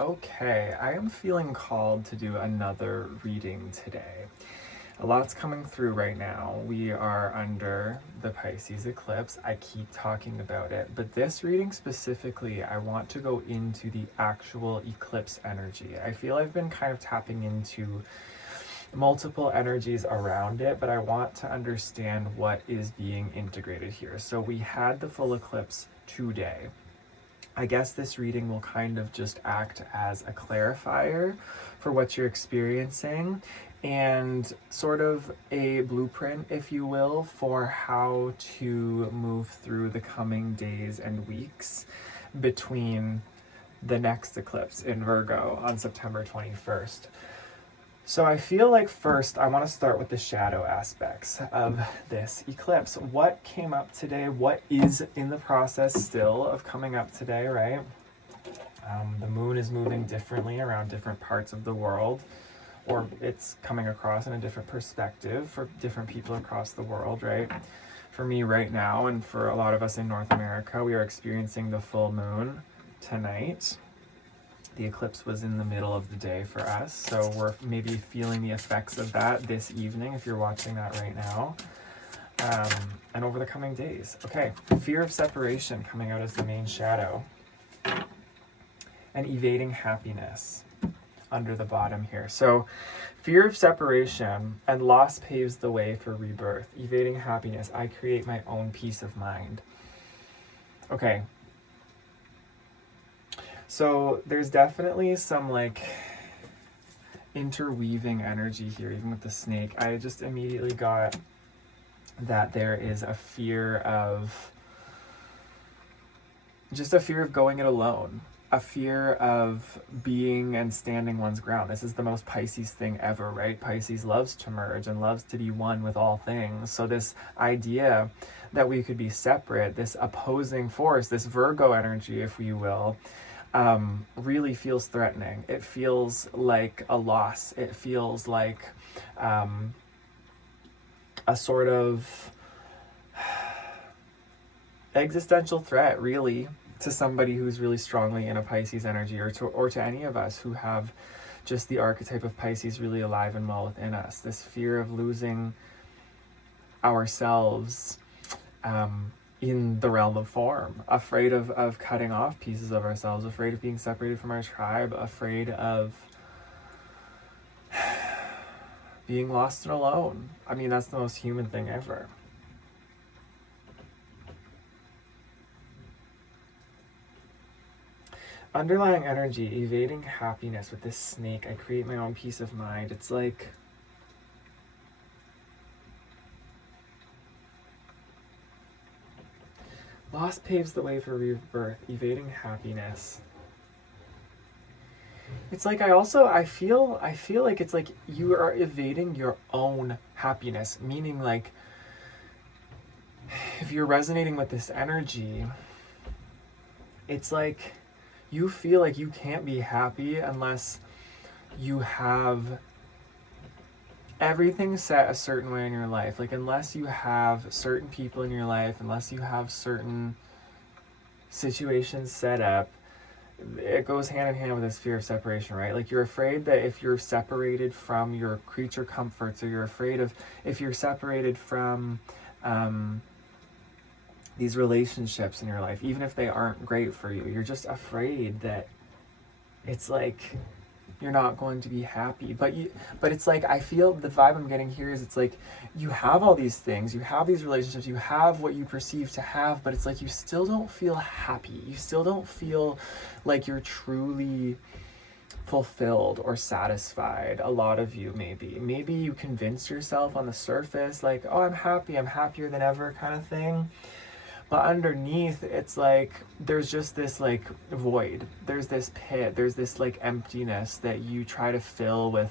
Okay, I am feeling called to do another reading today. A lot's coming through right now. We are under the Pisces eclipse. I keep talking about it, but this reading specifically, I want to go into the actual eclipse energy. I feel I've been kind of tapping into multiple energies around it, but I want to understand what is being integrated here. So we had the full eclipse today. I guess this reading will kind of just act as a clarifier for what you're experiencing and sort of a blueprint, if you will, for how to move through the coming days and weeks between the next eclipse in Virgo on September 21st. So I feel like first I want to start with the shadow aspects of this eclipse. What came up today? What is in the process still of coming up today, right? The moon is moving differently around different parts of the world, or it's coming across in a different perspective for different people across the world, right? For me right now, and for a lot of us in North America, we are experiencing the full moon tonight. The eclipse was in the middle of the day for us, so we're maybe feeling the effects of that this evening if you're watching that right now, and over the coming days. Okay, fear of separation coming out as the main shadow, and evading happiness under the bottom here. So fear of separation and loss paves the way for rebirth. Evading happiness, I create my own peace of mind. Okay. So there's definitely some like interweaving energy here, even with the snake. I just immediately got that there is a fear of going it alone, a fear of being and standing one's ground. This is the most Pisces thing ever, right? Pisces loves to merge and loves to be one with all things. So this idea that we could be separate, this opposing force, this Virgo energy, if you will, really feels threatening. It feels like a loss. It feels like a sort of existential threat, really, to somebody who's really strongly in a Pisces energy, or to any of us who have just the archetype of Pisces really alive and well within us. This fear of losing ourselves, in the realm of form, afraid of cutting off pieces of ourselves, afraid of being separated from our tribe, afraid of being lost and alone. I mean, that's the most human thing ever. Underlying energy, evading happiness with this snake. I create my own peace of mind. It's like loss paves the way for rebirth, evading happiness. It's like I feel like it's like you are evading your own happiness, meaning like if you're resonating with this energy, it's like you feel like you can't be happy unless you have everything set a certain way in your life. Like unless you have certain people in your life, unless you have certain situations set up, it goes hand in hand with this fear of separation, right? Like you're afraid that if you're separated from your creature comforts, or you're afraid of if you're separated from these relationships in your life, even if they aren't great for you, you're just afraid that it's like you're not going to be happy. But it's like, I feel the vibe I'm getting here is it's like you have all these things, you have these relationships, you have what you perceive to have, but it's like you still don't feel happy. You still don't feel like you're truly fulfilled or satisfied. A lot of you, maybe you convince yourself on the surface like, oh, I'm happy, I'm happier than ever kind of thing. But underneath, it's like there's just this like void. There's this pit. There's this like emptiness that you try to fill with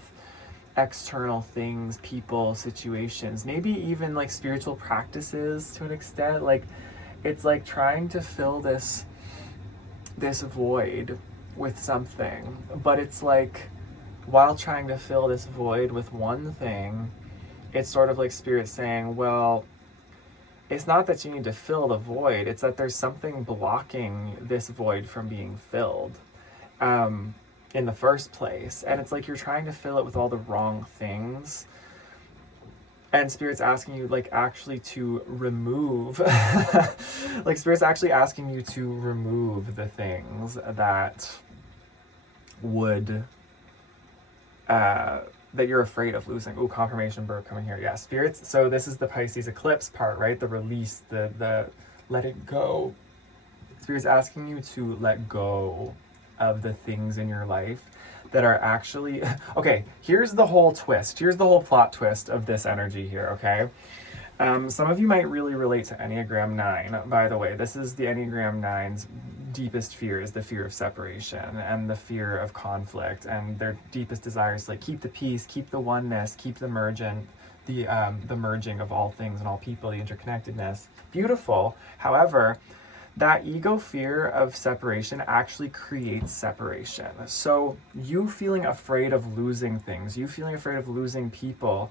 external things, people, situations, maybe even like spiritual practices to an extent. Like it's like trying to fill this void with something. But it's like while trying to fill this void with one thing, it's sort of like spirit saying, well, it's not that you need to fill the void, it's that there's something blocking this void from being filled. in the first place. And it's like you're trying to fill it with all the wrong things. And Spirit's asking you, like, actually to remove, like, Spirit's actually asking you to remove the things that would, that you're afraid of losing. Ooh, confirmation bird coming here. Yeah, Spirits. So this is the Pisces eclipse part, right? The release, the let it go. Spirit's asking you to let go of the things in your life that are actually, okay, here's the whole twist. Here's the whole plot twist of this energy here, okay? Some of you might really relate to Enneagram 9, by the way. This is the Enneagram 9's deepest fear, is the fear of separation and the fear of conflict, and their deepest desires to, like, keep the peace, keep the oneness, keep the merging of all things and all people, the interconnectedness. Beautiful. However, that ego fear of separation actually creates separation. So you feeling afraid of losing things, you feeling afraid of losing people,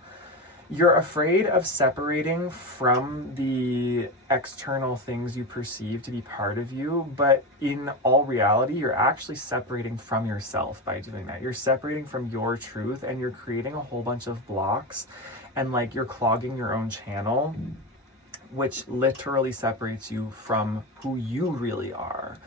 you're afraid of separating from the external things you perceive to be part of you, but in all reality, you're actually separating from yourself by doing that. You're separating from your truth, and you're creating a whole bunch of blocks, and like you're clogging your own channel, which literally separates you from who you really are.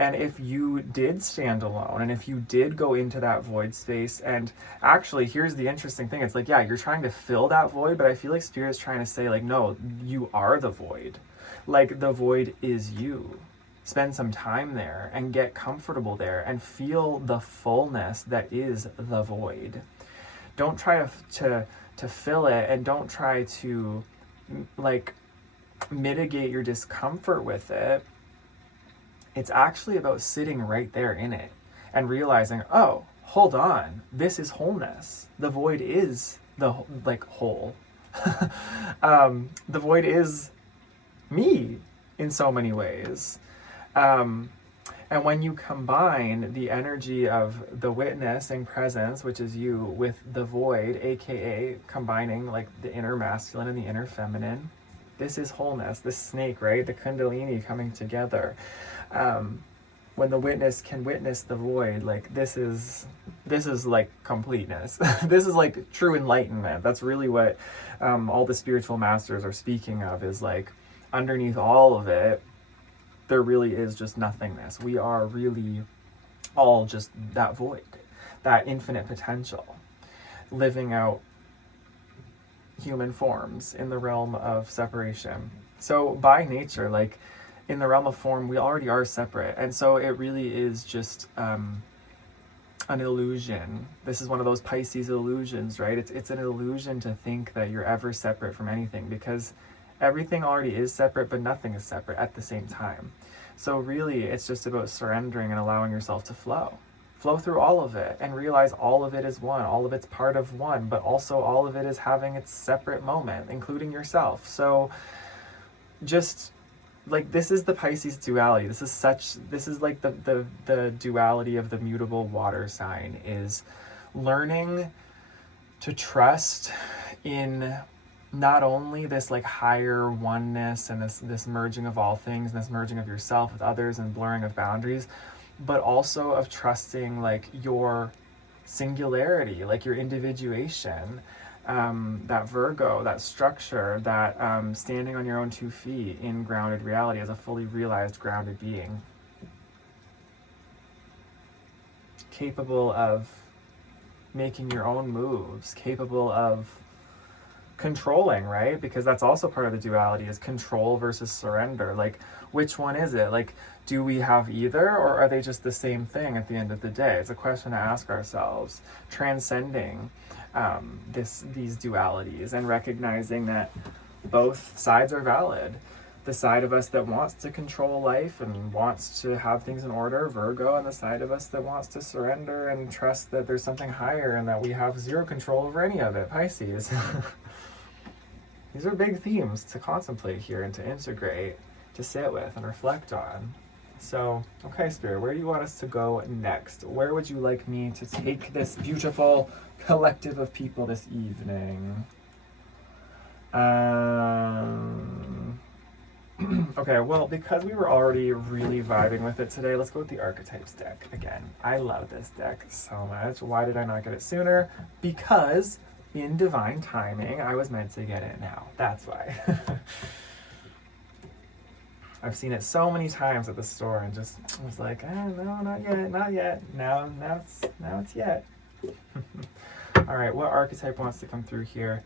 And if you did stand alone, and if you did go into that void space, and actually, here's the interesting thing. It's like, yeah, you're trying to fill that void, but I feel like Spirit's trying to say, like, no, you are the void. Like, the void is you. Spend some time there and get comfortable there and feel the fullness that is the void. Don't try to fill it, and don't try to, like, mitigate your discomfort with it. It's actually about sitting right there in it and realizing, oh, hold on, this is wholeness. The void is the, like, whole. The void is me in so many ways. And when you combine the energy of the witnessing presence, which is you, with the void, aka combining like the inner masculine and the inner feminine, this is wholeness, this snake, right? The kundalini coming together. When the witness can witness the void, like this is like completeness. This is like true enlightenment. That's really what all the spiritual masters are speaking of, is like underneath all of it, there really is just nothingness. We are really all just that void, that infinite potential, living out human forms in the realm of separation. So by nature, like in the realm of form, we already are separate. And so it really is just an illusion. This is one of those Pisces illusions, right? It's an illusion to think that you're ever separate from anything, because everything already is separate, but nothing is separate at the same time. So really, it's just about surrendering and allowing yourself to flow through all of it, and realize all of it is one, all of it's part of one, but also all of it is having its separate moment, including yourself. So just like, this is the Pisces duality. This is like the duality of the mutable water sign, is learning to trust in not only this like higher oneness and this merging of all things, and this merging of yourself with others and blurring of boundaries, but also of trusting like your singularity, like your individuation, that Virgo, that structure, that standing on your own 2 feet in grounded reality as a fully realized grounded being, capable of making your own moves, capable of controlling, right? Because that's also part of the duality, is control versus surrender. Like, which one is it? Like, do we have either, or are they just the same thing at the end of the day? It's a question to ask ourselves, transcending these dualities and recognizing that both sides are valid. The side of us that wants to control life and wants to have things in order, Virgo, and the side of us that wants to surrender and trust that there's something higher and that we have zero control over any of it, Pisces. These are big themes to contemplate here and to integrate, to sit with and reflect on. So, okay, Spirit, where do you want us to go next? Where would you like me to take this beautiful collective of people this evening? Okay, well, because we were already really vibing with it today, let's go with the archetypes deck again. I love this deck so much. Why did I not get it sooner? Because in divine timing, I was meant to get it now. That's why. I've seen it so many times at the store and just was like, no, not yet, not yet. Now it's yet. All right, what archetype wants to come through here?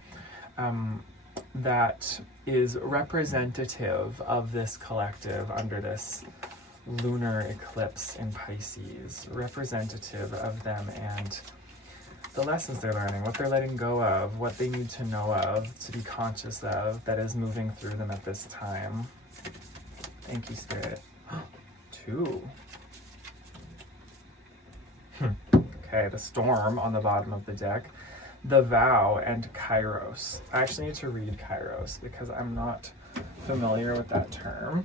That is representative of this collective under this lunar eclipse in Pisces, representative of them and the lessons they're learning, what they're letting go of, what they need to know of, to be conscious of, that is moving through them at this time. Thank you, Spirit. 2. Okay, the storm on the bottom of the deck. The vow and Kairos. I actually need to read Kairos because I'm not familiar with that term.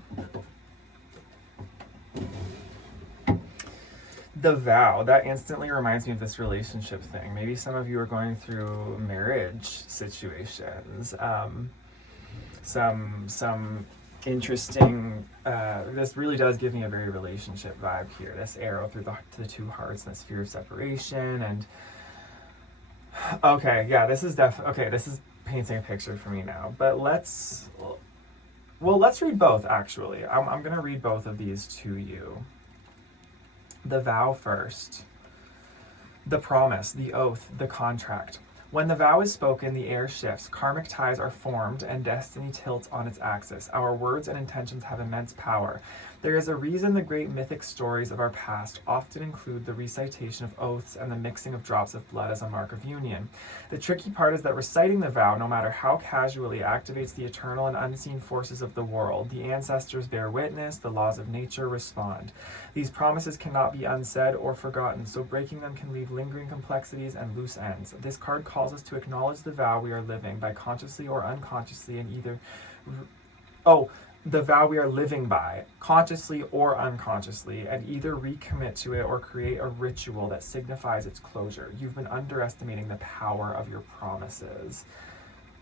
The vow, that instantly reminds me of this relationship thing. Maybe some of you are going through marriage situations. Some interesting, this really does give me a very relationship vibe here. This arrow through the 2 hearts and this fear of separation and okay, yeah, this is this is painting a picture for me now. But let's read both, actually. I'm going to read both of these to you. The vow first. The promise, the oath, the contract. When the vow is spoken, the air shifts, karmic ties are formed, and destiny tilts on its axis. Our words and intentions have immense power. There is a reason the great mythic stories of our past often include the recitation of oaths and the mixing of drops of blood as a mark of union. The tricky part is that reciting the vow, no matter how casually, activates the eternal and unseen forces of the world. The ancestors bear witness, the laws of nature respond. These promises cannot be unsaid or forgotten, so breaking them can leave lingering complexities and loose ends. This card calls us to acknowledge the vow we are living by consciously or unconsciously and either... the vow we are living by, consciously or unconsciously, and either recommit to it or create a ritual that signifies its closure. You've been underestimating the power of your promises.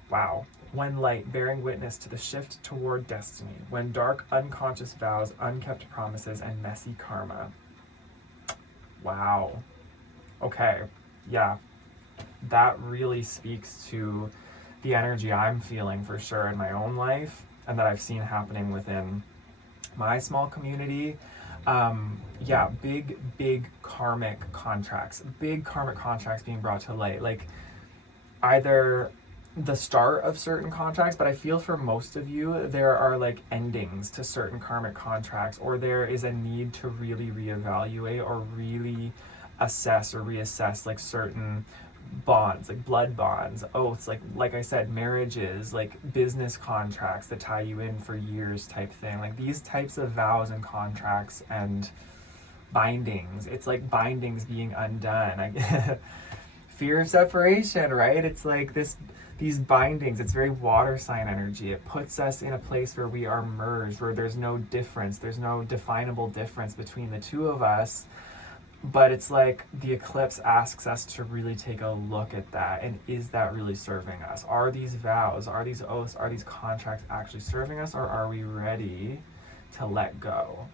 Wow. When light, bearing witness to the shift toward destiny. When dark, unconscious vows, unkept promises, and messy karma. Wow. Okay. Yeah. That really speaks to the energy I'm feeling for sure in my own life and that I've seen happening within my small community. Big karmic contracts being brought to light. Like either the start of certain contracts, but I feel for most of you, there are like endings to certain karmic contracts, or there is a need to really reevaluate or really assess or reassess like certain bonds, like blood bonds, oaths, like I said, marriages, like business contracts that tie you in for years type thing. Like these types of vows and contracts and bindings, it's like bindings being undone. Fear of separation, right? It's like these bindings, it's very water sign energy. It puts us in a place where we are merged, where there's no difference, there's no definable difference between the two of us. But it's like the eclipse asks us to really take a look at that. And is that really serving us? Are these vows, are these oaths, are these contracts actually serving us? Or are we ready to let go?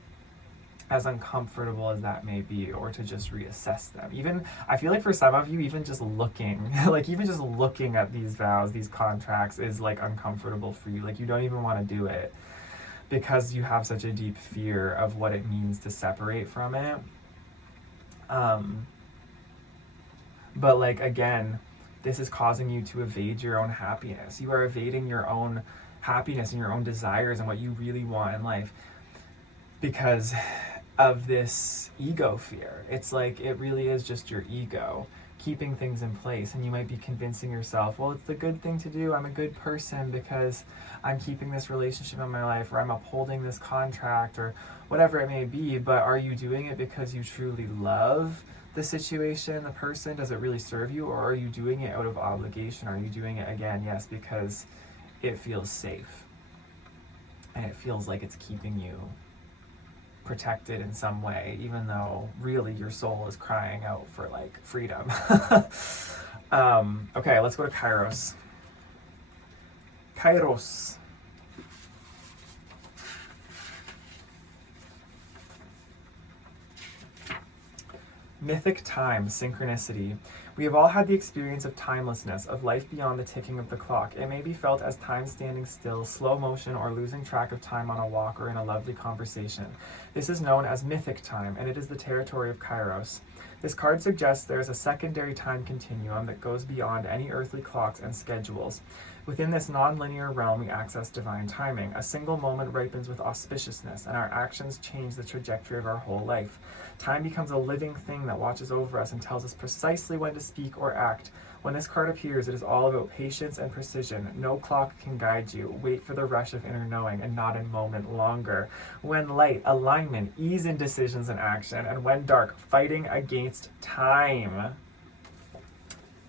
As uncomfortable as that may be, or to just reassess them. Even, I feel like for some of you, even just looking, even just looking at these vows, these contracts is like uncomfortable for you. Like you don't even want to do it because you have such a deep fear of what it means to separate from it. But like, again, this is causing you to evade your own happiness. You are evading your own happiness and your own desires and what you really want in life because of this ego fear. It's like, it really is just your ego keeping things in place. And you might be convincing yourself, well, it's the good thing to do. I'm a good person because I'm keeping this relationship in my life, or I'm upholding this contract, or whatever it may be. But are you doing it because you truly love the situation, the person? Does it really serve you? Or are you doing it out of obligation? Are you doing it, again, yes, because it feels safe and it feels like it's keeping you protected in some way, even though really your soul is crying out for like freedom. Okay, let's go to Kairos. Kairos. Mythic time, synchronicity. We have all had the experience of timelessness, of life beyond the ticking of the clock. It may be felt as time standing still, slow motion, or losing track of time on a walk or in a lovely conversation. This is known as mythic time, and it is the territory of Kairos. This card suggests there is a secondary time continuum that goes beyond any earthly clocks and schedules. Within this non-linear realm, we access divine timing. A single moment ripens with auspiciousness, and our actions change the trajectory of our whole life. Time becomes a living thing that watches over us and tells us precisely when to speak or act. When this card appears, it is all about patience and precision. No clock can guide you. Wait for the rush of inner knowing and not a moment longer. When light, alignment, ease in decisions and action. And when dark, fighting against time.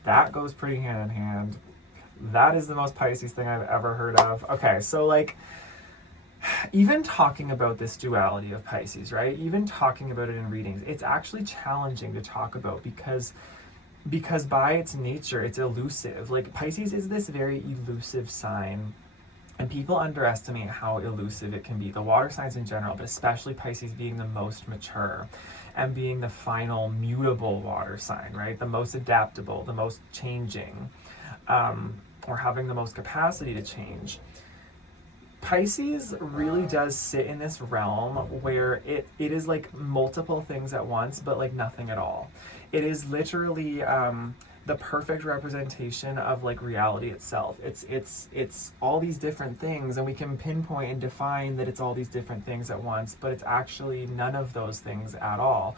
That goes pretty hand in hand. That is the most Pisces thing I've ever heard of. Okay, so like, even talking about this duality of Pisces, right? Even talking about it in readings, it's actually challenging to talk about because by its nature, it's elusive. Like, Pisces is this very elusive sign, and people underestimate how elusive it can be. The water signs in general, but especially Pisces being the most mature and being the final mutable water sign, right? The most adaptable, the most changing, or having the most capacity to change. Pisces really does sit in this realm where it is like multiple things at once, but like nothing at all. It is literally the perfect representation of like reality itself. It's all these different things, and we can pinpoint and define that it's all these different things at once, but it's actually none of those things at all.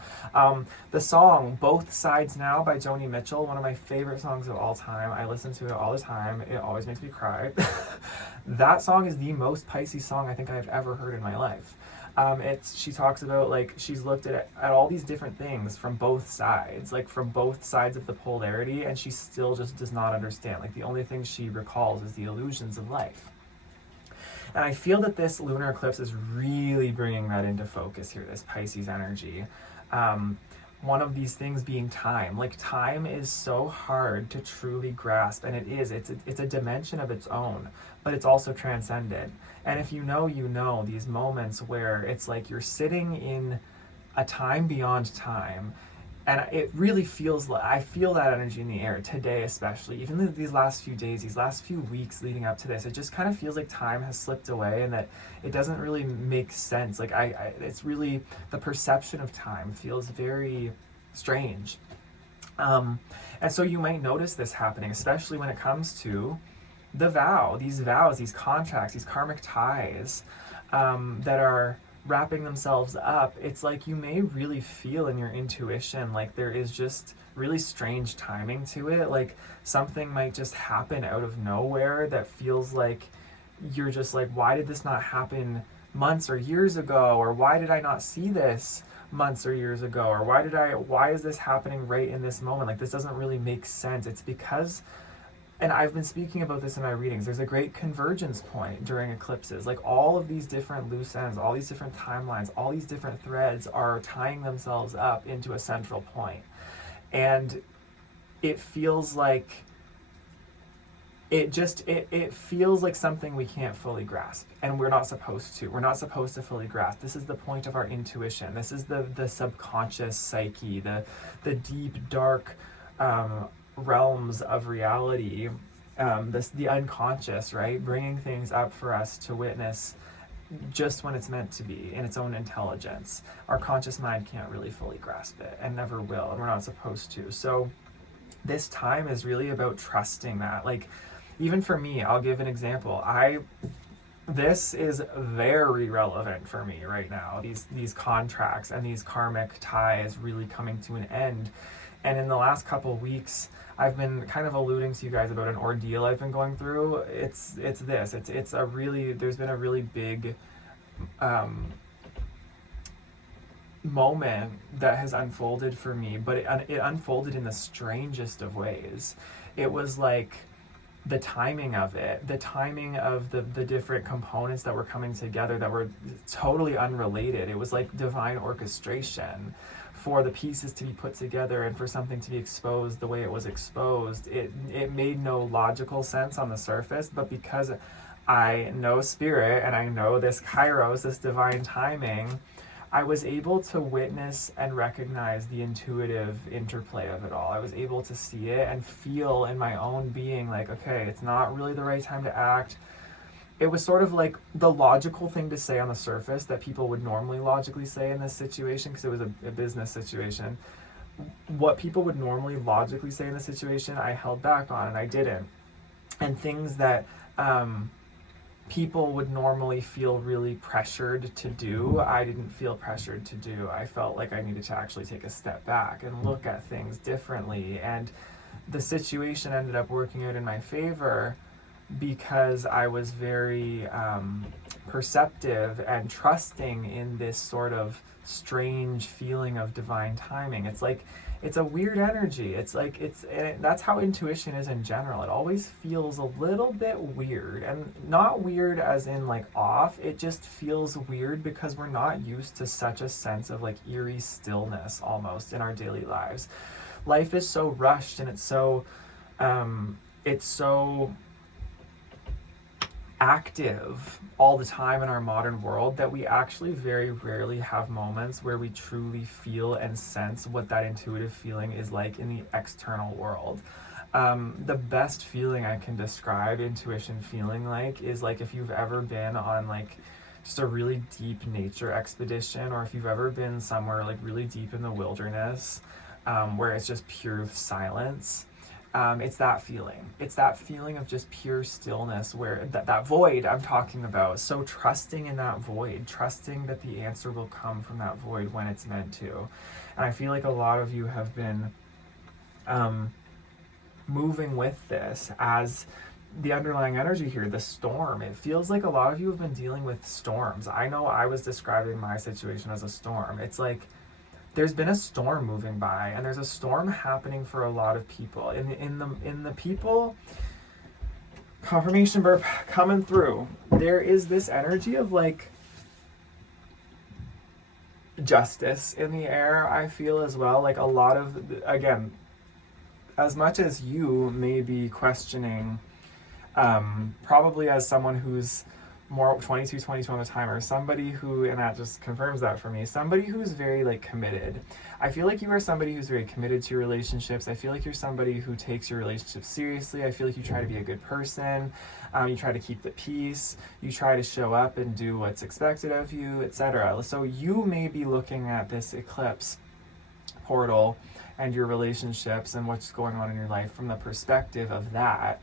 The song Both Sides Now by Joni Mitchell, one of my favorite songs of all time. I listen to it all the time. It always makes me cry. That song is the most Pisces song I think I've ever heard in my life. She talks about like she's looked at all these different things from both sides, like from both sides of the polarity, and she still just does not understand. Like, the only thing she recalls is the illusions of life. And I feel that this lunar eclipse is really bringing that into focus here, this Pisces energy. One of these things being time. Like, time is so hard to truly grasp, and it's a dimension of its own, but it's also transcendent. And if you know these moments where it's like you're sitting in a time beyond time, and it really feels like, I feel that energy in the air today, especially, even these last few days, these last few weeks leading up to this, it just kind of feels like time has slipped away and that it doesn't really make sense. Like, it's really, the perception of time feels very strange. And so you might notice this happening, especially when it comes to the these vows, these contracts, these karmic ties that are wrapping themselves up. It's like you may really feel in your intuition like there is just really strange timing to it. Like, something might just happen out of nowhere that feels like you're just like, why did this not happen months or years ago? Or why did I not see this months or years ago? Or why is this happening right in this moment? Like, this doesn't really make sense. It's because, and I've been speaking about this in my readings, there's a great convergence point during eclipses. Like, all of these different loose ends, all these different timelines, all these different threads are tying themselves up into a central point. And it feels like, it feels like something we can't fully grasp, and we're not supposed to. We're not supposed to fully grasp. This is the point of our intuition. This is the subconscious psyche, the deep, dark realms of reality, the unconscious, right? Bringing things up for us to witness just when it's meant to be in its own intelligence. Our conscious mind can't really fully grasp it and never will, and we're not supposed to. So this time is really about trusting that. Like, even for me, I'll give an example. This is very relevant for me right now. These contracts and these karmic ties really coming to an end. And in the last couple of weeks, I've been kind of alluding to you guys about an ordeal I've been going through. There's been a really big moment that has unfolded for me, but it unfolded in the strangest of ways. It was like the timing of the different components that were coming together that were totally unrelated. It was like divine orchestration for the pieces to be put together and for something to be exposed the way it was exposed. It made no logical sense on the surface, but because I know spirit and I know this kairos, this divine timing, I was able to witness and recognize the intuitive interplay of it all. I was able to see it and feel in my own being like, okay, it's not really the right time to act. It was sort of like the logical thing to say on the surface that people would normally logically say in this situation, because it was a business situation. What people would normally logically say in this situation, I held back on and I didn't. And things that people would normally feel really pressured to do, I didn't feel pressured to do. I felt like I needed to actually take a step back and look at things differently. And the situation ended up working out in my favor because I was very perceptive and trusting in this sort of strange feeling of divine timing. It's like, it's a weird energy. It's like, that's how intuition is in general. It always feels a little bit weird, and not weird as in like off. It just feels weird because we're not used to such a sense of like eerie stillness almost in our daily lives. Life is so rushed and it's so active all the time in our modern world that we actually very rarely have moments where we truly feel and sense what that intuitive feeling is like in the external world. The best feeling I can describe intuition feeling like is like if you've ever been on like just a really deep nature expedition, or if you've ever been somewhere like really deep in the wilderness where it's just pure silence. It's that feeling. It's that feeling of just pure stillness, where that void I'm talking about. So trusting in that void, trusting that the answer will come from that void when it's meant to. And I feel like a lot of you have been moving with this as the underlying energy here, the storm. It feels like a lot of you have been dealing with storms. I know I was describing my situation as a storm. It's like, there's been a storm moving by, and there's a storm happening for a lot of people. In the people, confirmation burp coming through, there is this energy of like justice in the air, I feel as well. Like a lot of, again, as much as you may be questioning, probably as someone who's more 22 on the timer, somebody who, and that just confirms that for me, somebody who's very like committed. I feel like you are somebody who's very committed to your relationships. I feel like you're somebody who takes your relationships seriously. I feel like you try to be a good person. You try to keep the peace. You try to show up and do what's expected of you, etc. So you may be looking at this eclipse portal and your relationships and what's going on in your life from the perspective of that.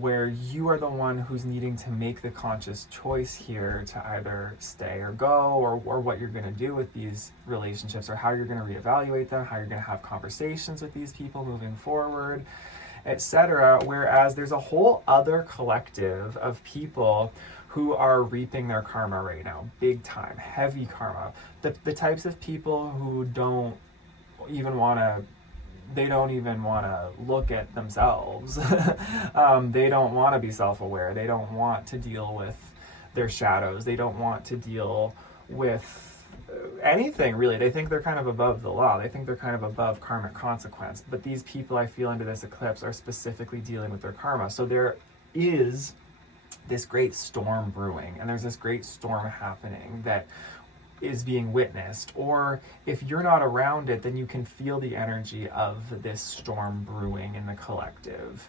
Where you are the one who's needing to make the conscious choice here to either stay or go, or what you're going to do with these relationships, or how you're going to reevaluate them, how you're going to have conversations with these people moving forward, etc. Whereas there's a whole other collective of people who are reaping their karma right now, big time, heavy karma. The types of people who don't even want to look at themselves. They don't want to be self-aware. They don't want to deal with their shadows. They don't want to deal with anything, really. They think they're kind of above the law. They think they're kind of above karmic consequence. But these people, I feel, under this eclipse are specifically dealing with their karma. So there is this great storm brewing, and there's this great storm happening that is being witnessed. Or if you're not around it, then you can feel the energy of this storm brewing in the collective,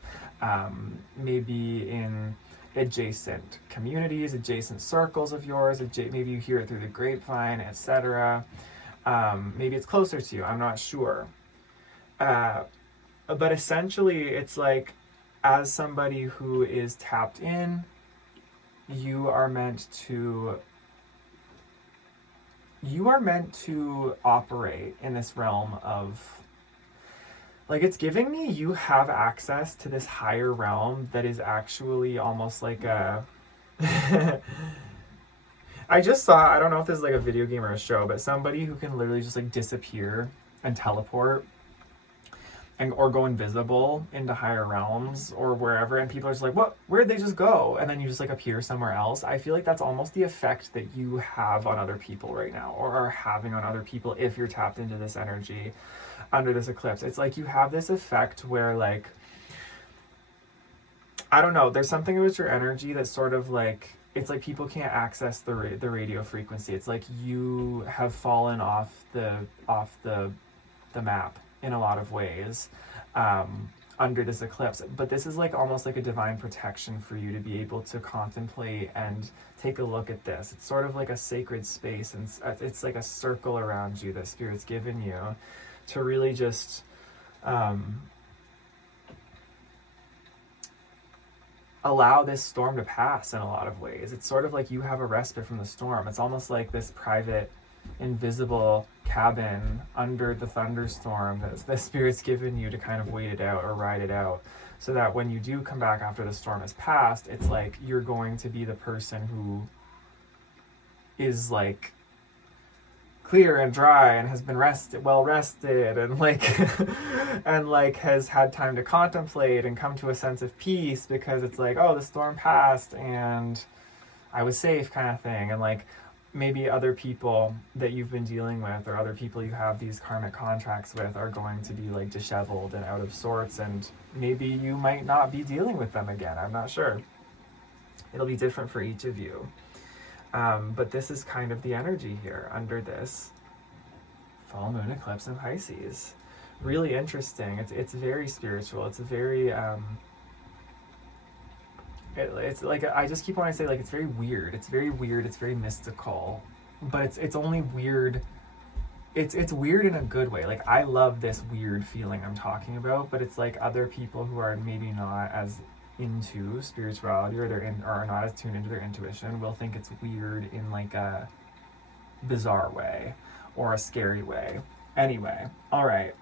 maybe in adjacent communities, adjacent circles of yours, maybe you hear it through the grapevine, etc. Maybe it's closer to you, I'm not sure. But essentially it's like, as somebody who is tapped in, you are meant to operate in this realm of, like, it's giving me, you have access to this higher realm that is actually almost like a I just saw, I don't know if this is like a video game or a show, but somebody who can literally just like disappear and teleport or go invisible into higher realms or wherever, and people are just like, what, where'd they just go? And then you just like appear somewhere else. I feel like that's almost the effect that you have on other people right now, or are having on other people if you're tapped into this energy under this eclipse. It's like you have this effect where, like, I don't know, there's something about your energy that's sort of like, it's like people can't access the radio frequency. It's like you have fallen off the map in a lot of ways under this eclipse. But this is like almost like a divine protection for you to be able to contemplate and take a look at this. It's sort of like a sacred space, and it's like a circle around you that Spirit's given you to really just allow this storm to pass in a lot of ways. It's sort of like you have a respite from the storm. It's almost like this private, invisible cabin under the thunderstorm that the Spirit's given you to kind of wait it out or ride it out, so that when you do come back after the storm has passed, it's like you're going to be the person who is like clear and dry and has been well rested and like and like has had time to contemplate and come to a sense of peace, because it's like, oh, the storm passed and I was safe, kind of thing. And like maybe other people that you've been dealing with, or other people you have these karmic contracts with, are going to be like disheveled and out of sorts, and maybe you might not be dealing with them again. I'm not sure. It'll be different for each of you. But this is kind of the energy here under this full moon eclipse in Pisces. Really interesting. It's very spiritual. It's a very it's like, I just keep wanting to say, like, it's very weird. It's very weird. It's very mystical. But it's only weird. It's weird in a good way. Like, I love this weird feeling I'm talking about, but it's like other people who are maybe not as into spirituality, or are not as tuned into their intuition, will think it's weird in like a bizarre way or a scary way. Anyway, all right,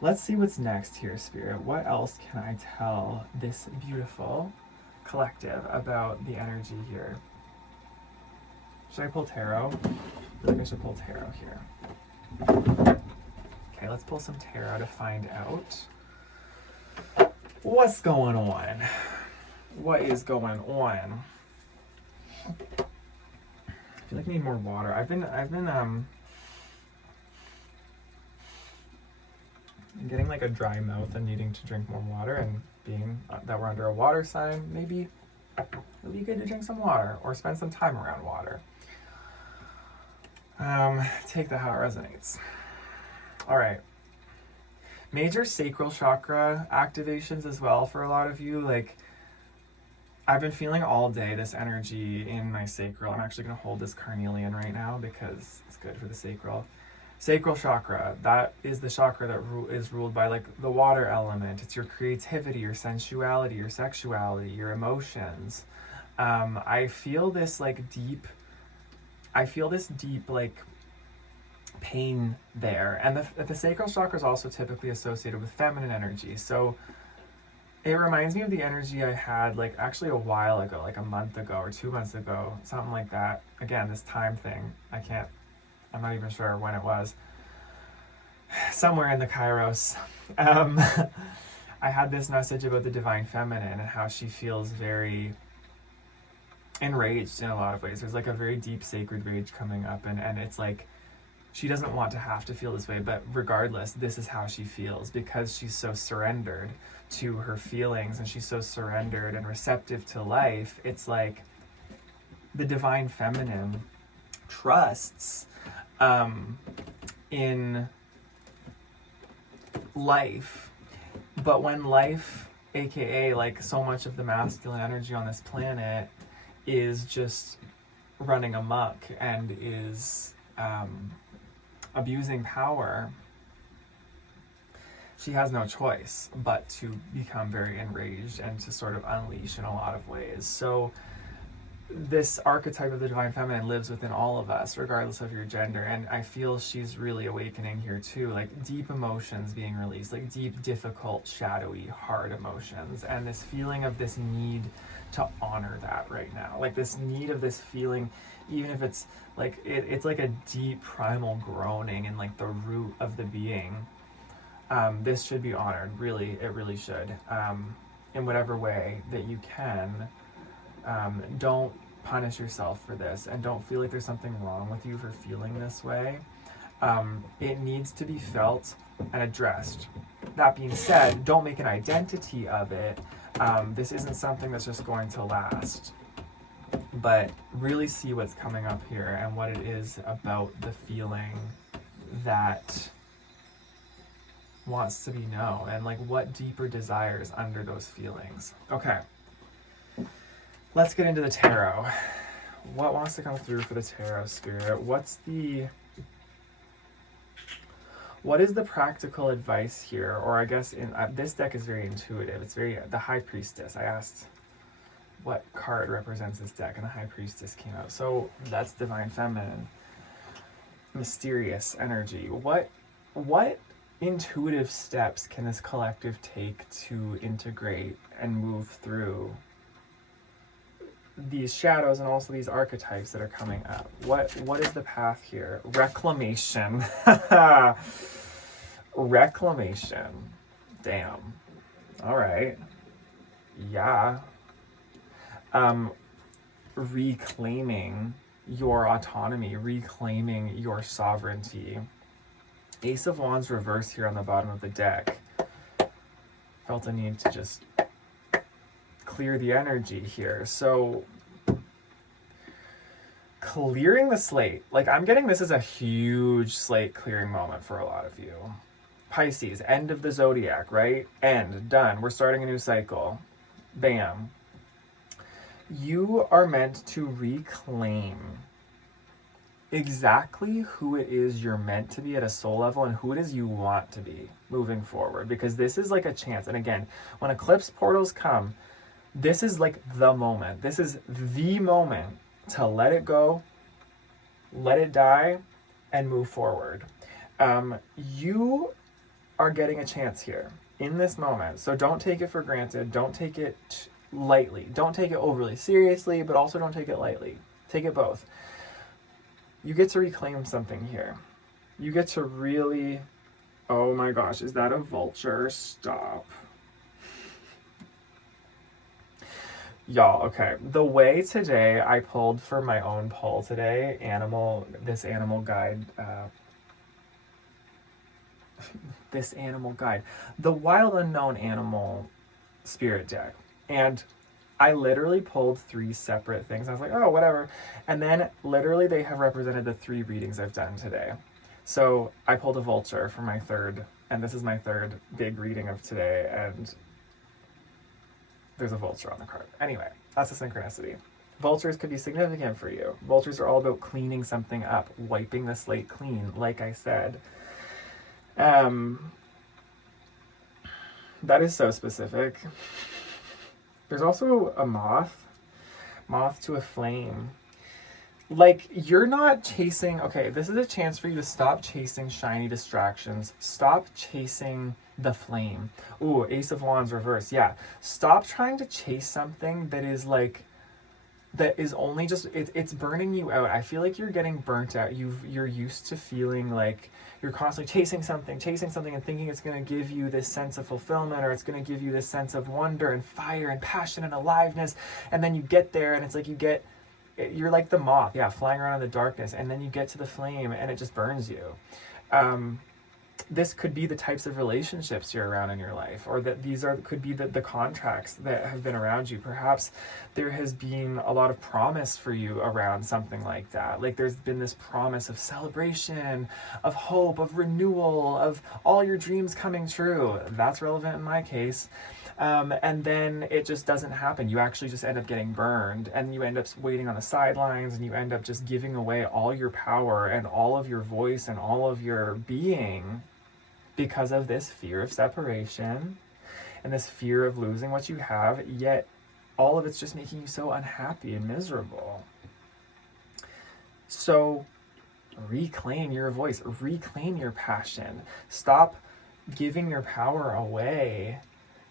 let's see what's next here, Spirit. What else can I tell this beautiful collective about the energy here? Should I pull tarot? I feel like I should pull tarot here. Okay, let's pull some tarot to find out what's going on. What is going on? I feel like I need more water. I've been getting like a dry mouth and needing to drink more water, and being that we're under a water sign, maybe it'll be good to drink some water or spend some time around water. Take that how it resonates. All right. Major sacral chakra activations as well for a lot of you. Like, I've been feeling all day this energy in my sacral. I'm actually going to hold this carnelian right now because it's good for the sacral. Sacral chakra, that is the chakra that is ruled by like the water element. It's your creativity, your sensuality, your sexuality, your emotions. I feel this deep like pain there. And the sacral chakra is also typically associated with feminine energy. So it reminds me of the energy I had like actually a while ago, like a month ago or 2 months ago, something like that. Again, this time thing, I'm not even sure when it was. Somewhere in the Kairos. I had this message about the divine feminine and how she feels very enraged in a lot of ways. There's like a very deep sacred rage coming up, and it's like she doesn't want to have to feel this way, but regardless, this is how she feels because she's so surrendered to her feelings and she's so surrendered and receptive to life. It's like the divine feminine trusts in life, but when life, aka like so much of the masculine energy on this planet, is just running amok and is abusing power, she has no choice but to become very enraged and to sort of unleash in a lot of ways. So this archetype of the divine feminine lives within all of us, regardless of your gender, and I feel she's really awakening here too, like deep emotions being released, like deep, difficult, shadowy, hard emotions, and this feeling of this need to honor that right now, like this need of this feeling, even if it's like it's like a deep primal groaning in like the root of the being. This should be honored, really, it really should, in whatever way that you can. Don't punish yourself for this, and don't feel like there's something wrong with you for feeling this way. It needs to be felt and addressed. That being said, don't make an identity of it. This isn't something that's just going to last. but really see what's coming up here and what it is about the feeling that wants to be known, and like what deeper desires under those feelings. Okay, let's get into the tarot. What wants to come through for the tarot, Spirit? What is the practical advice here? Or I guess this deck is very intuitive. It's very the High Priestess. I asked what card represents this deck, and the High Priestess came out. So that's Divine Feminine, mysterious energy. What intuitive steps can this collective take to integrate and move through these shadows and also these archetypes that are coming up? What is the path here? Reclamation. Reclamation. Damn. All right. Yeah. Reclaiming your autonomy, reclaiming your sovereignty. Ace of Wands reverse here on the bottom of the deck. Felt a need to just clear the energy here. So clearing the slate, like I'm getting this is a huge slate clearing moment for a lot of you. Pisces, end of the zodiac, right? End, done. We're starting a new cycle. Bam. You are meant to reclaim exactly who it is you're meant to be at a soul level and who it is you want to be moving forward, because this is like a chance. And again, when eclipse portals come, this is like the moment. This is the moment to let it go, let it die, and move forward. You are getting a chance here in this moment. So don't take it for granted. Don't take it lightly. Don't take it overly seriously, but also don't take it lightly. Take it both. You get to reclaim something here. You get to really, oh my gosh, is that a vulture? Stop. Y'all, okay. The way today I pulled for my own poll today, this animal guide, the Wild Unknown Animal Spirit deck. And I literally pulled 3 separate things. I was like, oh, whatever. And then literally they have represented the 3 readings I've done today. So I pulled a vulture for my third, and this is my third big reading of today, and there's a vulture on the card. Anyway, that's a synchronicity. Vultures could be significant for you. Vultures are all about cleaning something up, wiping the slate clean, like I said. That is so specific. There's also a moth to a flame. Like, you're not chasing, okay, this is a chance for you to stop chasing shiny distractions. Stop chasing the flame. Ooh, Ace of Wands reverse, yeah. Stop trying to chase something that is like, that is only just, it's burning you out. I feel like you're getting burnt out. You're used to feeling like you're constantly chasing something and thinking it's going to give you this sense of fulfillment, or it's going to give you this sense of wonder and fire and passion and aliveness. And then you get there and it's like you're like the moth, yeah, flying around in the darkness, and then you get to the flame and it just burns you. This could be the types of relationships you're around in your life, or that could be the contracts that have been around you. Perhaps there has been a lot of promise for you around something like that. Like there's been this promise of celebration, of hope, of renewal, of all your dreams coming true. That's relevant in my case. And then it just doesn't happen. You actually just end up getting burned, and you end up waiting on the sidelines, and you end up just giving away all your power and all of your voice and all of your being because of this fear of separation and this fear of losing what you have, yet all of it's just making you so unhappy and miserable. So reclaim your voice, reclaim your passion. Stop giving your power away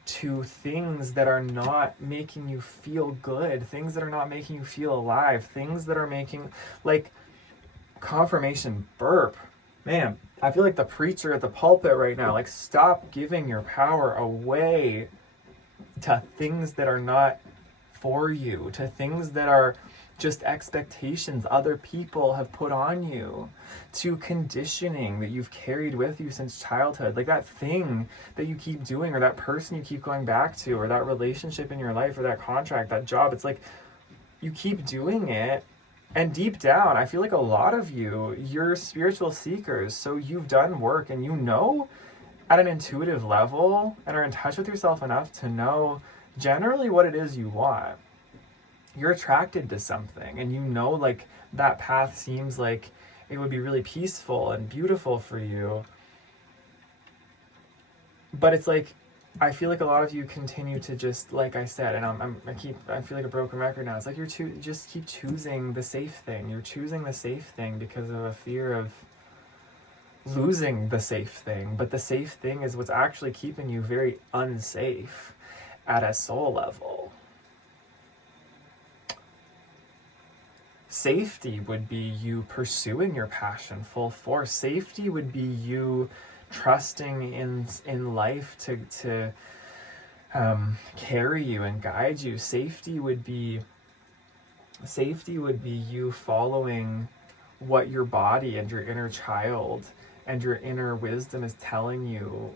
to things that are not making you feel good, things that are not making you feel alive, things that are making, like, confirmation burp. Man, I feel like the preacher at the pulpit right now. Like, stop giving your power away to things that are not for you, to things that are just expectations other people have put on you, to conditioning that you've carried with you since childhood. Like that thing that you keep doing, or that person you keep going back to, or that relationship in your life, or that contract, that job. It's like, you keep doing it, and deep down, I feel like a lot of you're spiritual seekers, so you've done work and you know at an intuitive level and are in touch with yourself enough to know generally what it is you want. You're attracted to something, and you know, like, that path seems like it would be really peaceful and beautiful for you. But it's like, I feel like a lot of you continue to just, like I said, and I feel like a broken record now. It's like just keep choosing the safe thing. You're choosing the safe thing because of a fear of losing the safe thing. But the safe thing is what's actually keeping you very unsafe at a soul level. Safety would be you pursuing your passion full force. Safety would be you trusting in life to carry you and guide you. Safety would be you following what your body and your inner child and your inner wisdom is telling you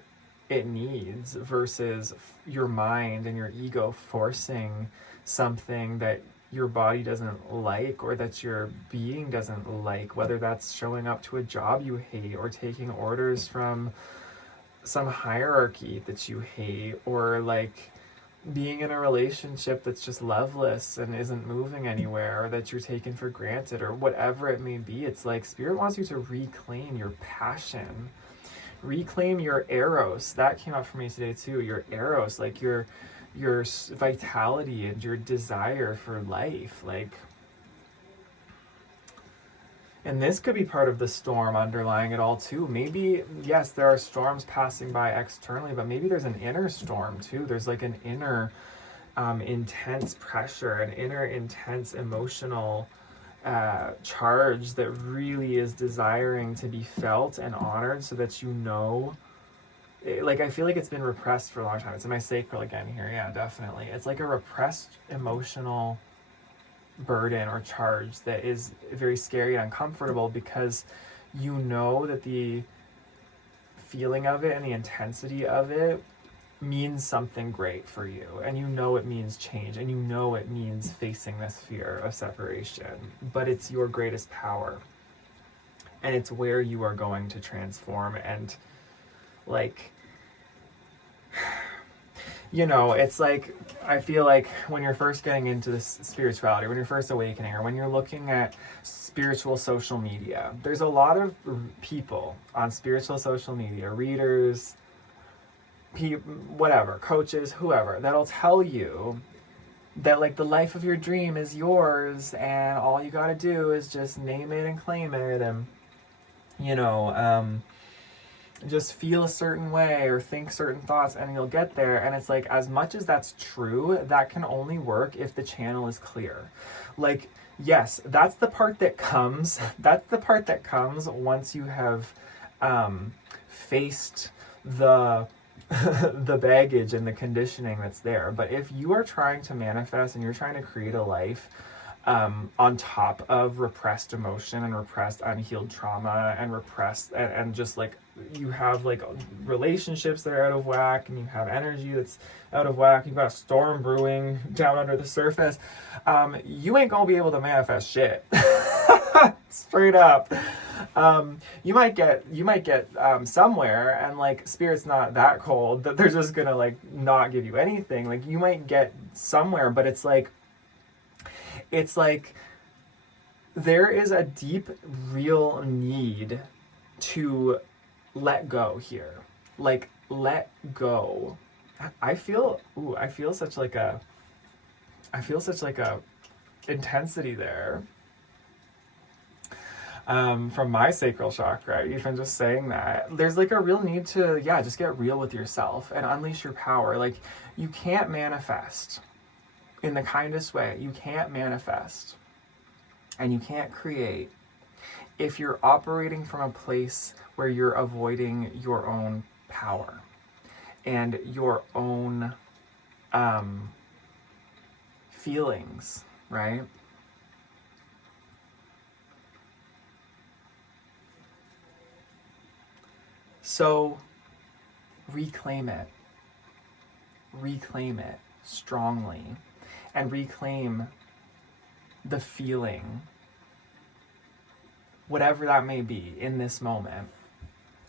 it needs, versus your mind and your ego forcing something that your body doesn't like, or that your being doesn't like, whether that's showing up to a job you hate, or taking orders from some hierarchy that you hate, or like being in a relationship that's just loveless and isn't moving anywhere, or that you're taking for granted, or whatever it may be. It's like Spirit wants you to reclaim your passion, reclaim your eros. That came up for me today too. Your eros, like your vitality and your desire for life. Like, and this could be part of the storm underlying it all too. Maybe, yes, there are storms passing by externally, but maybe there's an inner storm too. There's like an inner intense pressure, an inner intense emotional charge that really is desiring to be felt and honored, so that you know, like, I feel like it's been repressed for a long time. It's in my sacral again here. Yeah, definitely. It's like a repressed emotional burden or charge that is very scary and uncomfortable, because you know that the feeling of it and the intensity of it means something great for you, and you know it means change, and you know it means facing this fear of separation, but it's your greatest power, and it's where you are going to transform. And like, you know, it's like, I feel like when you're first getting into this spirituality, when you're first awakening, or when you're looking at spiritual social media, there's a lot of people on spiritual social media, readers, whatever, coaches, whoever, that'll tell you that, like, the life of your dream is yours, and all you gotta do is just name it and claim it, and, you know, just feel a certain way or think certain thoughts and you'll get there. And it's like, as much as that's true, that can only work if the channel is clear. Like, yes, that's the part that comes once you have faced the the baggage and the conditioning that's there. But if you are trying to manifest and you're trying to create a life on top of repressed emotion and repressed unhealed trauma and repressed and just like, you have like relationships that are out of whack, and you have energy that's out of whack, you've got a storm brewing down under the surface, you ain't gonna be able to manifest shit. Straight up. You might get somewhere, and like, Spirit's not that cold that they're just gonna like not give you anything. Like, you might get somewhere, but it's like there is a deep, real need to let go here. Like, let go. I feel such like a intensity there. From my sacral chakra, even just saying that. There's like a real need to, just get real with yourself and unleash your power. Like, you can't manifest in the kindest way. You can't manifest and you can't create if you're operating from a place where you're avoiding your own power and your own feelings, right? So reclaim it strongly, and reclaim the feeling, whatever that may be in this moment.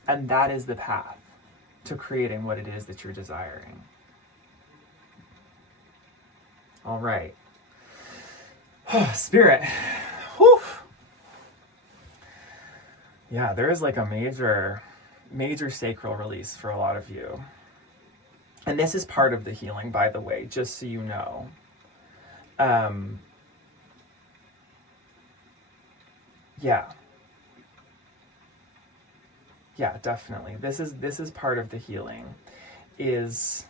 And that is the path to creating what it is that you're desiring. All right. Spirit. Whew. Yeah, there is like a major sacral release for a lot of you. And this is part of the healing, by the way, just so you know. Yeah. Yeah, definitely. This is part of the healing, is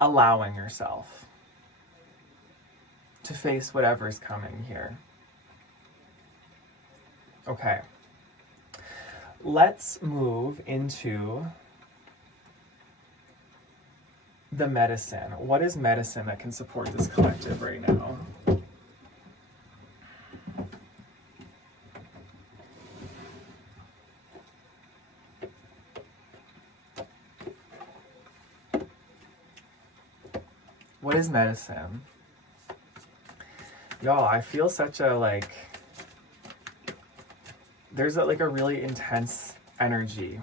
allowing yourself to face whatever's coming here. Okay. Let's move into the medicine. What is medicine that can support this collective right now? What is medicine? Y'all, I feel such a there's a really intense energy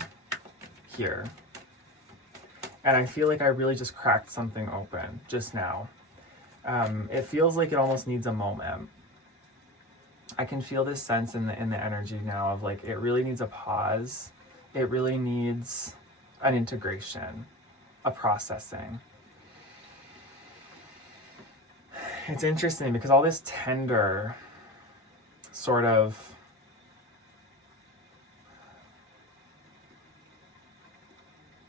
here. And I feel like I really just cracked something open just now. It feels like it almost needs a moment. I can feel this sense in the energy now of like, it really needs a pause. It really needs an integration, a processing. It's interesting because all this tender sort of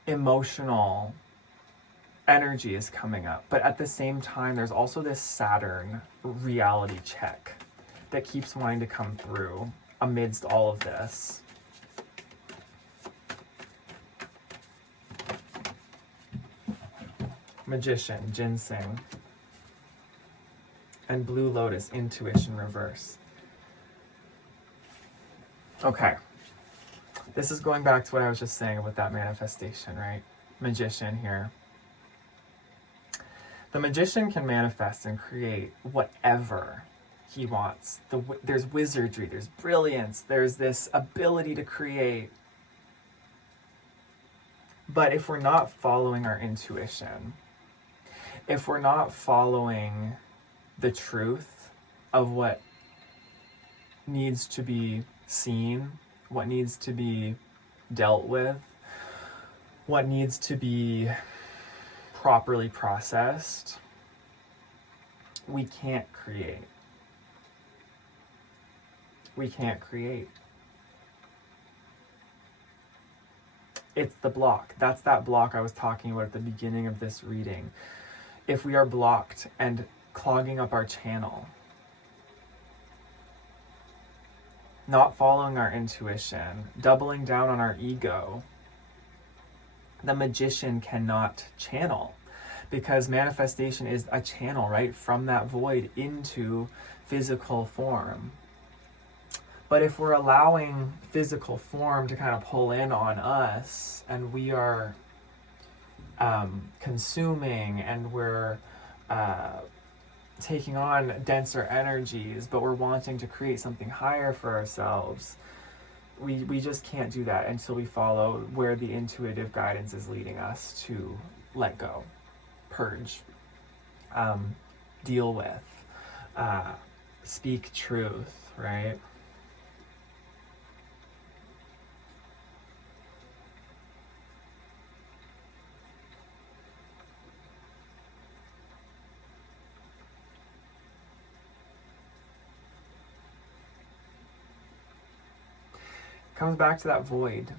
emotional energy is coming up, but at the same time there's also this Saturn reality check that keeps wanting to come through amidst all of this. Magician, ginseng, and blue lotus, intuition reverse. Okay. This is going back to what I was just saying about that manifestation, right? Magician here. The magician can manifest and create whatever he wants. There's wizardry, there's brilliance, there's this ability to create. But if we're not following our intuition, if we're not following the truth of what needs to be seen, what needs to be dealt with, what needs to be properly processed, we can't create. We can't create. It's the block. That's that block I was talking about at the beginning of this reading. If we are blocked and clogging up our channel, not following our intuition, doubling down on our ego, the magician cannot channel, because manifestation is a channel, right? From that void into physical form. But if we're allowing physical form to kind of pull in on us, and we are consuming, and we're taking on denser energies, but we're wanting to create something higher for ourselves, we just can't do that until we follow where the intuitive guidance is leading us to let go, purge, deal with, speak truth, right? Comes back to that void.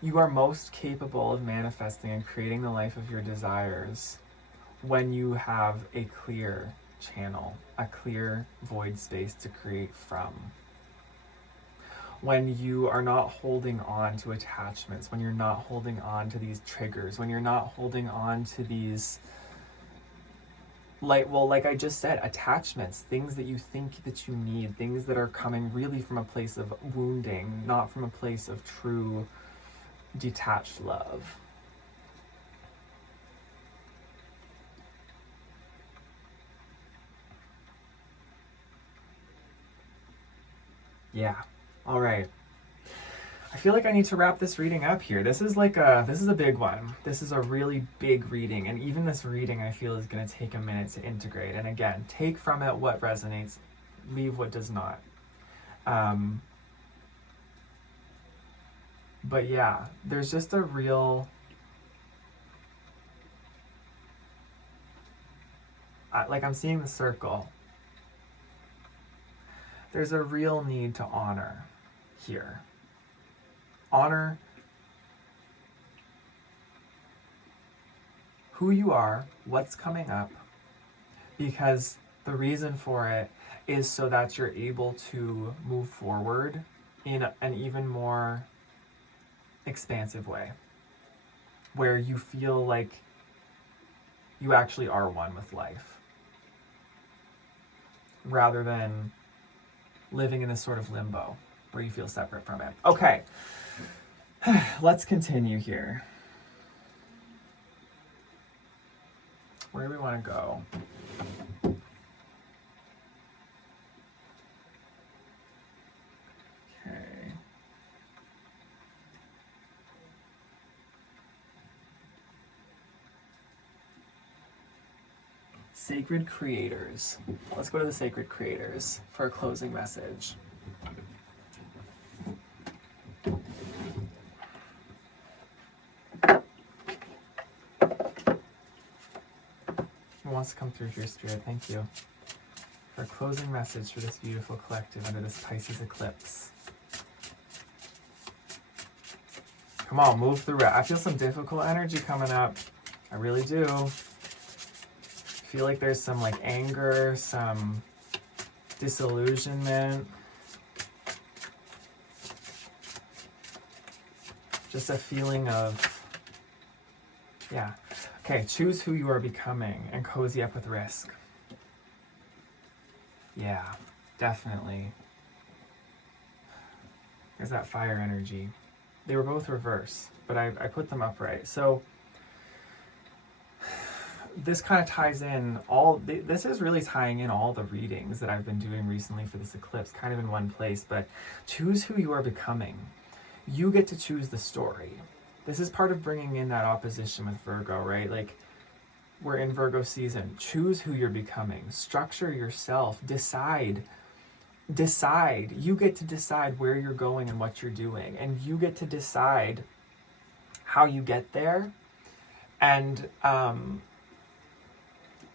You are most capable of manifesting and creating the life of your desires when you have a clear channel, a clear void space to create from. When you are not holding on to attachments, when you're not holding on to these triggers, when you're not holding on to these like I just said, attachments, things that you think that you need, things that are coming really from a place of wounding, not from a place of true detached love. Yeah. All right. I feel like I need to wrap this reading up here. This is a big one. This is a really big reading, and even this reading I feel is going to take a minute to integrate. And again, take from it what resonates, leave what does not. But yeah, there's just a real I'm seeing the circle. There's a real need to honor here. Honor who you are, what's coming up, because the reason for it is so that you're able to move forward in an even more expansive way, where you feel like you actually are one with life, rather than living in this sort of limbo where you feel separate from it. Okay. Let's continue here. Where do we want to go? Okay. Sacred creators. Let's go to the sacred creators for a closing message. Wants to come through here, Spirit. Thank you for a closing message for this beautiful collective under this Pisces eclipse. Come on, move through it. I feel some difficult energy coming up. I really do. I feel like there's some like anger, some disillusionment. Just a feeling of, yeah. Okay, choose who you are becoming and cozy up with risk. Yeah, definitely. There's that fire energy. They were both reverse, but I put them upright. So this kind of ties in this is really tying in all the readings that I've been doing recently for this eclipse, kind of in one place. But choose who you are becoming. You get to choose the story. This is part of bringing in that opposition with Virgo, right? Like, we're in Virgo season. Choose who you're becoming. Structure yourself. Decide. You get to decide where you're going and what you're doing. And you get to decide how you get there and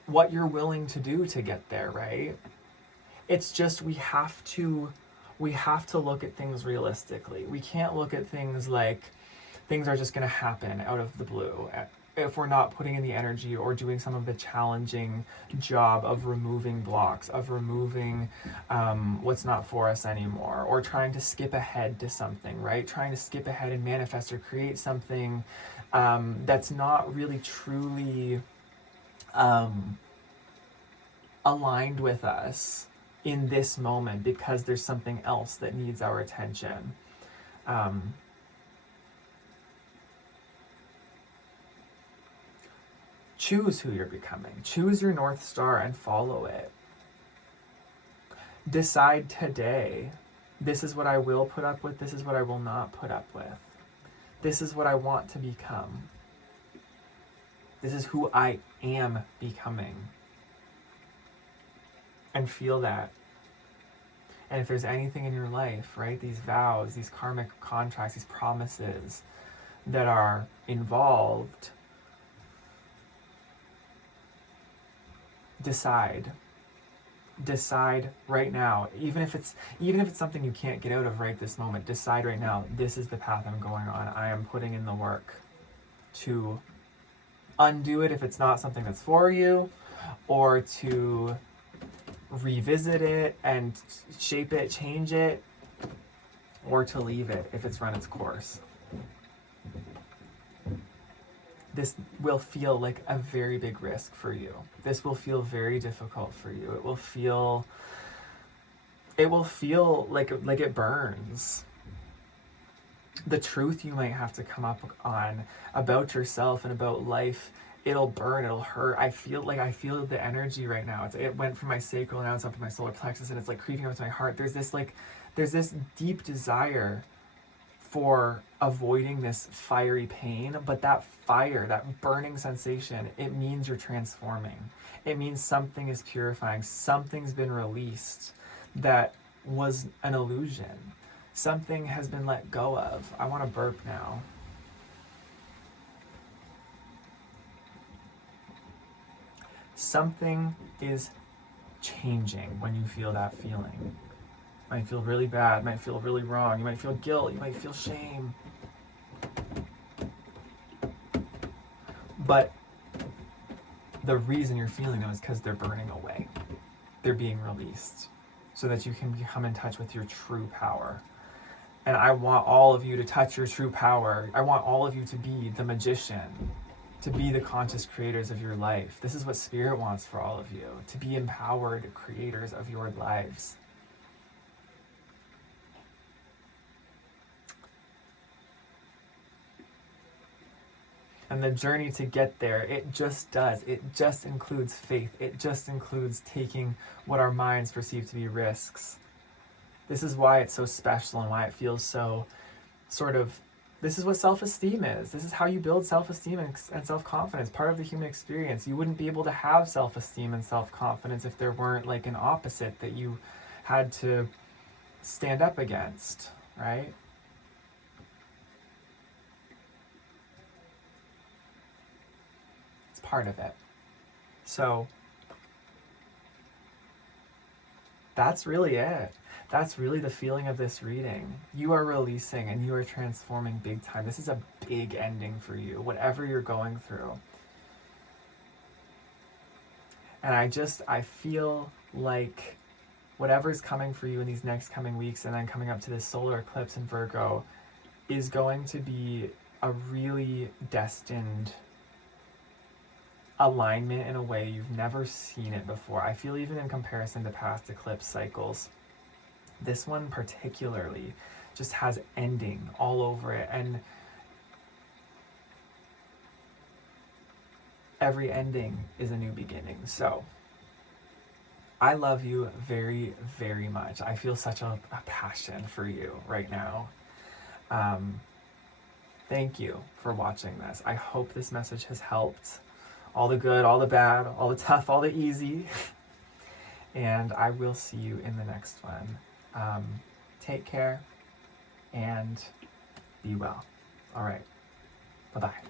what you're willing to do to get there, right? It's just we have to look at things realistically. We can't look at things like things are just going to happen out of the blue if we're not putting in the energy or doing some of the challenging job of removing blocks, of removing what's not for us anymore, or trying to skip ahead to something, right? Trying to skip ahead and manifest or create something that's not really truly aligned with us in this moment because there's something else that needs our attention. Choose who you're becoming. Choose your North Star and follow it. Decide today, this is what I will put up with, this is what I will not put up with. This is what I want to become. This is who I am becoming. And feel that. And if there's anything in your life, right, these vows, these karmic contracts, these promises that are involved, decide right now. Even if it's something you can't get out of right this moment, decide right now, this is the path I'm going on. I am putting in the work to undo it if it's not something that's for you, or to revisit it and shape it, change it, or to leave it if it's run its course. this will feel like a very big risk for you. This will feel very difficult for you. It will feel like it burns. The truth you might have to come up on about yourself and about life, it'll burn, it'll hurt. I feel the energy right now. It went from my sacral, now it's up to my solar plexus, and it's like creeping up to my heart. There's this deep desire for avoiding this fiery pain, but that fire, that burning sensation, it means you're transforming. It means something is purifying. Something's been released that was an illusion. Something has been let go of. I want to burp now. Something is changing when you feel that feeling. It might feel really bad, it might feel really wrong, you might feel guilt, you might feel shame. But the reason you're feeling them is because they're burning away. They're being released so that you can come in touch with your true power. And I want all of you to touch your true power. I want all of you to be the magician, to be the conscious creators of your life. This is what Spirit wants for all of you, to be empowered creators of your lives. And the journey to get there, it just includes faith. It just includes taking what our minds perceive to be risks. This is why it's so special and why it feels so this is what self-esteem is. This is how you build self-esteem and self-confidence, part of the human experience. You wouldn't be able to have self-esteem and self-confidence if there weren't like an opposite that you had to stand up against, right? It's part of it. So that's really it. That's really the feeling of this reading. You are releasing and you are transforming big time. This is a big ending for you, whatever you're going through. And I feel like whatever's coming for you in these next coming weeks and then coming up to this solar eclipse in Virgo is going to be a really destined alignment in a way you've never seen it before. I feel even in comparison to past eclipse cycles, this one particularly just has ending all over it, and every ending is a new beginning. So I love you very, very much. I feel such a passion for you right now. Thank you for watching this. I hope this message has helped. All the good, all the bad, all the tough, all the easy. And I will see you in the next one. Take care and be well. All right. Bye-bye.